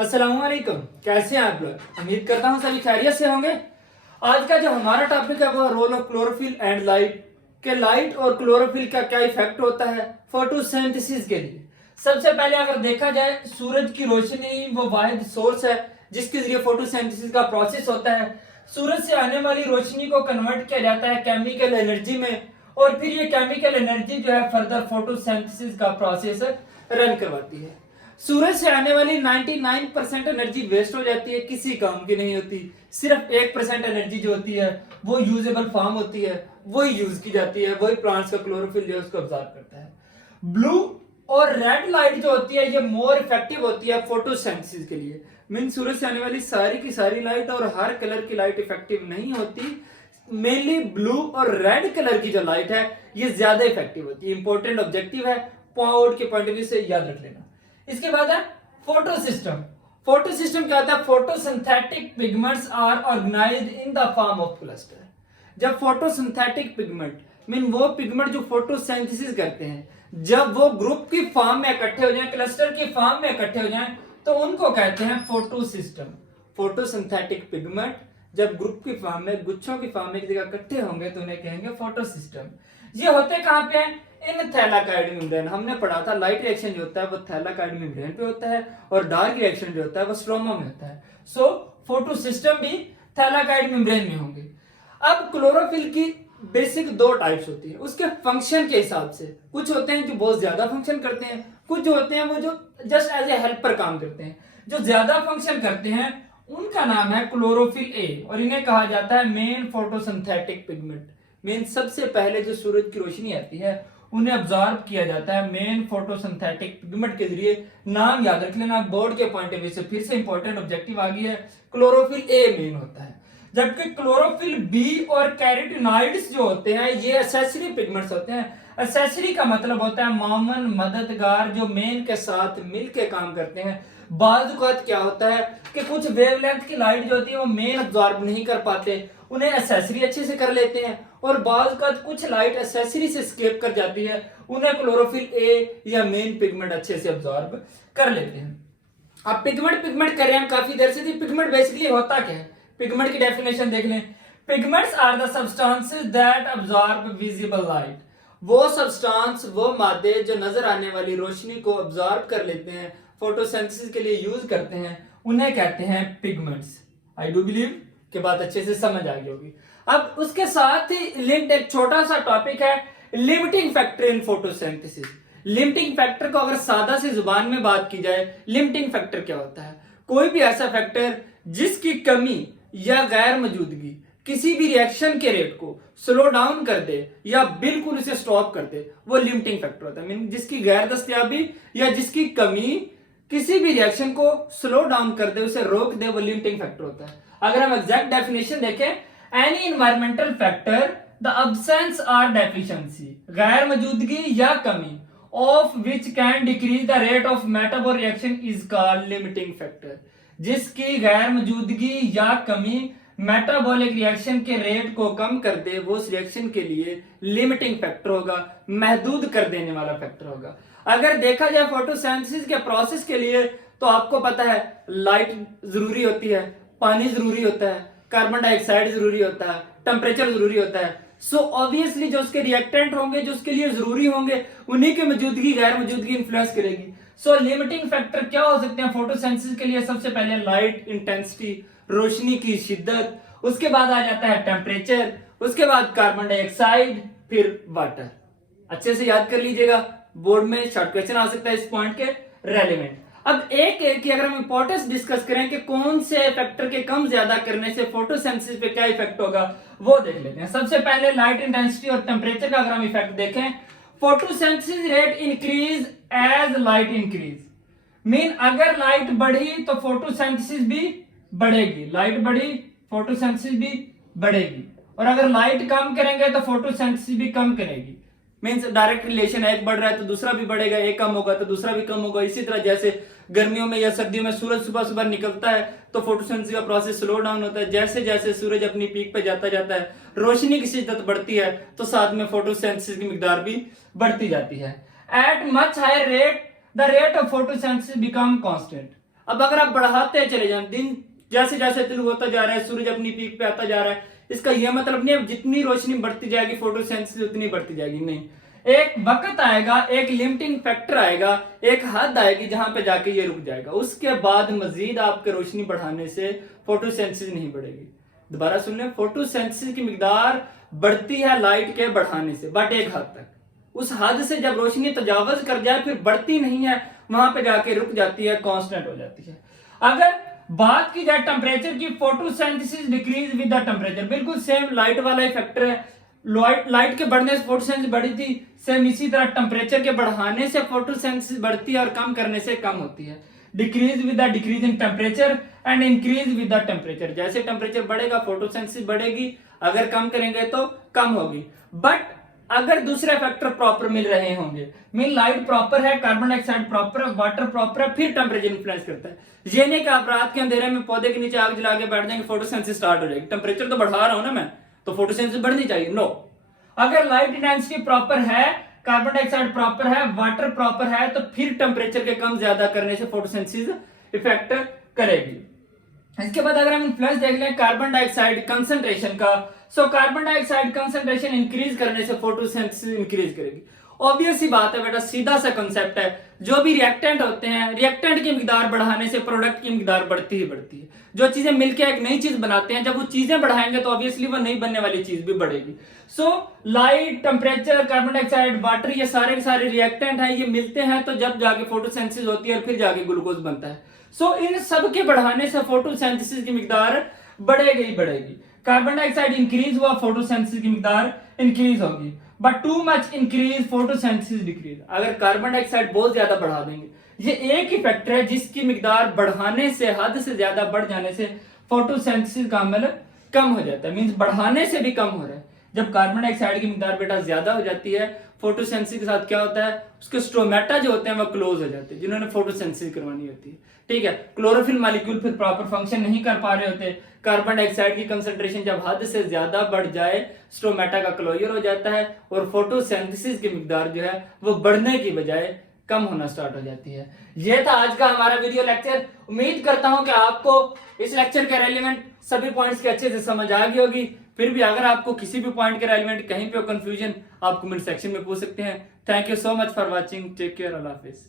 अस्सलामुअलैकुम। कैसे हैं आप लोग? उम्मीद करता हूँ सभी खैरियत से होंगे। आज का जो हमारा टॉपिक है वो role of chlorophyll and light के लाइट और क्लोरोफिल का क्या इफेक्ट होता है फोटोसिंथेसिस के लिए। सबसे पहले अगर देखा जाए, सूरज की रोशनी वो वाहिद सोर्स है जिसके जरिए फोटोसिंथेसिस का प्रोसेस होता है। सूरज से आने वाली रोशनी को कन्वर्ट किया जाता है केमिकल एनर्जी में, और फिर ये केमिकल एनर्जी जो है फर्दर फोटोसिंथेसिस का प्रोसेस रन करवाती है। सूरज से आने वाली 99% एनर्जी वेस्ट हो जाती है, किसी काम की नहीं होती। सिर्फ 1% एनर्जी जो होती है वो यूजेबल फॉर्म होती है, वही यूज की जाती है, वही प्लांट्स का क्लोरोफिल जो है उसको ऑब्जॉर्व करता है। ब्लू और रेड लाइट जो होती है ये मोर इफेक्टिव होती है फोटोसिंथेसिस के लिए। मीन सूरज से आने वाली सारी की सारी लाइट और हर कलर की लाइट इफेक्टिव नहीं होती। मेनली ब्लू और रेड कलर की जो लाइट है ये ज्यादा इफेक्टिव होती है। इंपॉर्टेंट ऑब्जेक्टिव है, पॉइंट के पॉइंट ऑफ व्यू से याद रख लेना। इसके बाद है फोटोसिस्टम। फोटोसिस्टम क्या होता है? Photosynthetic pigments are organized in the form of cluster. जब फोटोसिंथेटिक पिगमेंट मीन वो पिगमेंट जो फोटोसिंथेसिस करते हैं, जब वो ग्रुप की फॉर्म में इकट्ठे हो जाएं, क्लस्टर की फॉर्म में इकट्ठे हो जाएं, तो उनको कहते हैं फोटोसिस्टम। फोटोसिंथेटिक पिगमेंट जब ग्रुप की फॉर्म में, गुच्छों की फॉर्म में एक जगह इकट्ठे होंगे तो उन्हें कहेंगे फोटोसिस्टम। ये होते कहां पे हैं? इन थैलाकाइड मेम्ब्रेन। हमने पढ़ा था लाइट रिएक्शन जो होता है वो थैलाकाइड मेम्ब्रेन पे होता है और डार्क रिएक्शन जो होता है वो स्ट्रोमा में होता है। सो फोटोसिस्टम भी थैलाकाइड मेम्ब्रेन में होंगे। अब क्लोरोफिल की बेसिक दो टाइप्स होती है उसके फंक्शन के हिसाब से। कुछ होते हैं जो बहुत ज्यादा फंक्शन करते हैं, कुछ जो होते हैं वो जो जस्ट एज ए हेल्पर काम करते हैं। जो ज्यादा फंक्शन करते हैं उनका नाम है क्लोरोफिल ए, और इन्हें कहा जाता है मेन फोटोसिंथेटिक पिगमेंट। मेन सबसे पहले जो सूरज की रोशनी आती है उन्हें ऑब्जॉर्व किया जाता है मेन फोटोसिंथेटिक पिगमेंट के जरिए। नाम याद रख लेना बोर्ड के पॉइंट ऑफ व्यू से। फिर से इंपॉर्टेंट ऑब्जेक्टिव आ गई है, क्लोरोफिल ए मेन होता है, जबकि क्लोरोफिल बी और कैरोटीनॉइड्स जो होते हैं ये एसेसरी पिगमेंट्स होते हैं। एसेसरी का मतलब होता है मामन, मददगार, जो मेन के साथ मिलके काम करते हैं। बाज़ औक़ात क्या होता है कि कुछ वेवलेंथ की लाइट जो होती है वो मेन अब्जॉर्ब नहीं कर पाते, उन्हें एसेसरी अच्छे से कर लेते हैं, और बाज़ औक़ात कुछ लाइट एसेसरी से स्केप कर जाती है, उन्हें क्लोरोफिल ए या मेन पिगमेंट अच्छे से अब्जॉर्ब कर लेते हैं। अब पिगमेंट पिगमेंट कर रहे हैं हम काफी देर से। पिगमेंट बेसिकली होता क्या है? पिगमेंट की डेफिनेशन देख लें। Pigments are the substances that absorb visible light. वो सब्सटेंस, वो मादे जो नजर आने वाली रोशनी को अब्सॉर्ब कर लेते हैं, फोटोसिंथेसिस के लिए यूज करते हैं, उन्हें कहते हैं पिगमेंट्स। आई डू बिलीव कि बात अच्छे से समझ आ गई होगी। अब उसके साथ ही लिंक्ड एक छोटा सा टॉपिक है limiting factor in photosynthesis. Limiting factor को अगर सादा सी जुबान में बात की जाए, लिमिटिंग फैक्टर क्या होता है? कोई भी ऐसा फैक्टर जिसकी कमी या गैर मौजूदगी किसी भी रिएक्शन के रेट को स्लो डाउन कर दे या बिल्कुल इसे स्टॉप कर दे, वो लिमिटिंग फैक्टर होता है। मीन जिसकी गैर दस्तयाबी या जिसकी कमी किसी भी रिएक्शन को स्लो डाउन कर दे, उसे रोक दे, वो लिमिटिंग फैक्टर होता है। अगर हम एग्जैक्ट डेफिनेशन देखें, any environmental factor the absence और डेफिशिएंसी, गैर मौजूदगी या कमी of which can decrease the rate of metabolic reaction is called limiting factor। जिसकी गैर मौजूदगी या कमी मेटाबॉलिक रिएक्शन के रेट को कम कर दे, वो उस रिएक्शन के लिए लिमिटिंग फैक्टर होगा, महदूद कर देने वाला फैक्टर होगा। अगर देखा जाए फोटोसिंथेसिस के प्रोसेस के लिए तो आपको पता है लाइट जरूरी होती है, पानी जरूरी होता है, कार्बन डाइऑक्साइड जरूरी होता है, टेम्परेचर जरूरी होता है। सो ऑब्वियसली जो उसके रिएक्टेंट होंगे, जो उसके लिए जरूरी होंगे, उन्हीं की मौजूदगी गैर मौजूदगी इन्फ्लुएंस करेगी। सो लिमिटिंग फैक्टर क्या हो सकते हैं फोटोसिंथेसिस के लिए? सबसे पहले लाइट इंटेंसिटी, रोशनी की शिद्दत, उसके बाद आ जाता है टेम्परेचर, उसके बाद कार्बन डाइऑक्साइड, फिर वाटर। अच्छे से याद कर लीजिएगा, बोर्ड में शॉर्ट क्वेश्चन आ सकता है इस पॉइंट के रेलेवेंट। अब एक एक की अगर हम इंपॉर्टेंस डिस्कस करें कि कौन से फैक्टर के कम ज्यादा करने से फोटोसिंथेसिस पे क्या इफेक्ट होगा, वो देख लेते हैं। सबसे पहले लाइट इंटेंसिटी और टेम्परेचर का अगर हम इफेक्ट देखें, photosynthesis rate increase as light increase. Mean अगर लाइट बढ़ी तो फोटोसिंथेसिस भी बढ़ेगी, लाइट बढ़ी फोटोसिंथेसिस भी बढ़ेगी, और अगर लाइट कम करेंगे तो फोटोसिंथेसिस भी कम करेगी। मीन्स डायरेक्ट रिलेशन है, एक बढ़ रहा है तो दूसरा भी बढ़ेगा, एक कम होगा तो दूसरा भी कम होगा। इसी तरह जैसे गर्मियों में या सर्दियों में सूरज सुबह सुबह निकलता है तो फोटोसिंथेसिस का प्रोसेस स्लो डाउन होता है। जैसे जैसे सूरज अपनी पीक पे जाता जाता है, रोशनी की शिद्दत बढ़ती है, तो साथ में फोटोसिंथेसिस की मिकदार भी बढ़ती जाती है। At much higher rate the rate of photosynthesis become constant. अब अगर आप बढ़ाते चले जाए, दिन जैसे जैसे दिन होता जा रहा है, सूरज अपनी पीक पे आता जा रहा है, इसका यह मतलब नहीं है जितनी रोशनी बढ़ती जाएगी फोटोसेंसिस उतनी बढ़ती जाएगी, नहीं। एक वक्त आएगा, एक लिमिटिंग फैक्टर आएगा, एक हद आएगी जहां पे जाके ये रुक जाएगा। उसके बाद मजीद आपके रोशनी बढ़ाने से फोटोसेंसिस नहीं बढ़ेगी। दोबारा सुन लें, फोटोसेंसिस की मिकदार बढ़ती है लाइट के बढ़ाने से, बट एक हद तक। उस हद से जब रोशनी तजावज कर जाए फिर बढ़ती नहीं है, वहां पे जाके रुक जाती है, कांस्टेंट हो जाती है। अगर बात की जाए टेम्परेचर की, photosynthesis decrease with the temperature, बिल्कुल सेम लाइट वाला ही फैक्टर है। लाइट के बढ़ने से फोटोसिंथेसिस बढ़ी थी, सेम इसी तरह टेम्परेचर के बढ़ाने से फोटोसिंथेसिस बढ़ती है और कम करने से कम होती है। Decrease with the decrease in temperature and increase with the temperature, जैसे टेम्परेचर बढ़ेगा फोटोसिंथेसिस बढ़ेगी, अगर कम करेंगे तो कम होगी। बट अगर दूसरे फैक्टर प्रॉपर मिल रहे होंगे, मीन लाइट प्रॉपर है, कार्बन डाइऑक्साइड प्रॉपर है, वाटर प्रॉपर है, फिर टेम्परेचर इन्फ्लुएंस करता है। ये नहीं कि आप रात के अंधेरे में पौधे के नीचे आग जला के बैठ जाएंगे, फोटोसिंथेसिस स्टार्ट हो जाएगी। टेम्परेचर तो बढ़ा रहा हूं ना मैं, तो फोटोसिंथेसिस बढ़नी चाहिए, नो। अगर लाइट इंटेंसिटी प्रॉपर है, कार्बन डाइऑक्साइड प्रॉपर है, वाटर प्रॉपर है, तो फिर टेम्परेचर के कम ज्यादा करने से फोटोसिंथेसिस इफेक्ट करेगी। इसके बाद अगर हम इन्फ्लुएंस देख लें कार्बन डाइऑक्साइड कंसंट्रेशन का, so carbon dioxide concentration increase करने से फोटोसिंथेसिस इंक्रीज करेगी। ऑब्वियस ही बात है बेटा, सीधा सा कंसेप्ट है। जो भी रिएक्टेंट होते हैं, रिएक्टेंट की मिकदार बढ़ाने से प्रोडक्ट की मिकदार बढ़ती ही बढ़ती है। जो चीजें मिलकर एक नई चीज बनाते हैं, जब वो चीजें बढ़ाएंगे तो ऑब्वियसली वो नई बनने वाली चीज भी बढ़ेगी। So light, temperature, carbon dioxide, water, ये सारे के सारे रिएक्टेंट हैं, ये मिलते हैं तो जब जाके फोटोसिंथेसिस होती है और फिर जाके ग्लूकोज बनता है। सो इन सब के बढ़ाने से फोटोसिंथेसिस की मिकदार बढ़ेगी ही बढ़ेगी। कार्बन डाइऑक्साइड इंक्रीज हुआ, फोटोसिंथेसिस की मिकदार इंक्रीज होगी। But too much increase photosynthesis decrease, अगर कार्बन डाइऑक्साइड बहुत ज्यादा बढ़ा देंगे, ये एक ही फैक्टर है जिसकी मिकदार बढ़ाने से, हद से ज्यादा बढ़ जाने से फोटोसिंथेसिस का अमल कम हो जाता है, मींस बढ़ाने से भी कम हो रहा है। जब कार्बन डाइऑक्साइड की मिकदार बेटा ज्यादा हो जाती है, फोटोसिंथेसिस के साथ क्या होता है, उसके स्टोमेटा जो होते हैं वो क्लोज हो जाते हैं, जिन्होंने फोटोसिंथेसिस करवानी होती है, ठीक है। क्लोरोफिल मॉलिक्यूल फिर प्रॉपर फंक्शन नहीं कर पा रहे होते। कार्बन डाइऑक्साइड की कंसंट्रेशन जब हद से ज्यादा बढ़ जाए, स्टोमेटा का क्लोजर हो जाता है और फोटोसिंथेसिस की मिकदार जो है वो बढ़ने की बजाय कम होना स्टार्ट हो जाती है। यह था आज का हमारा वीडियो लेक्चर। उम्मीद करता हूं कि आपको इस लेक्चर के रेलिवेंट सभी पॉइंट्स के अच्छे से समझ आ गई होगी। फिर भी अगर आपको किसी भी पॉइंट के रेलिवेंट कहीं पे कंफ्यूजन, आप कमेंट सेक्शन में पूछ सकते हैं। Thank you so much for watching, take care, Allah Hafiz.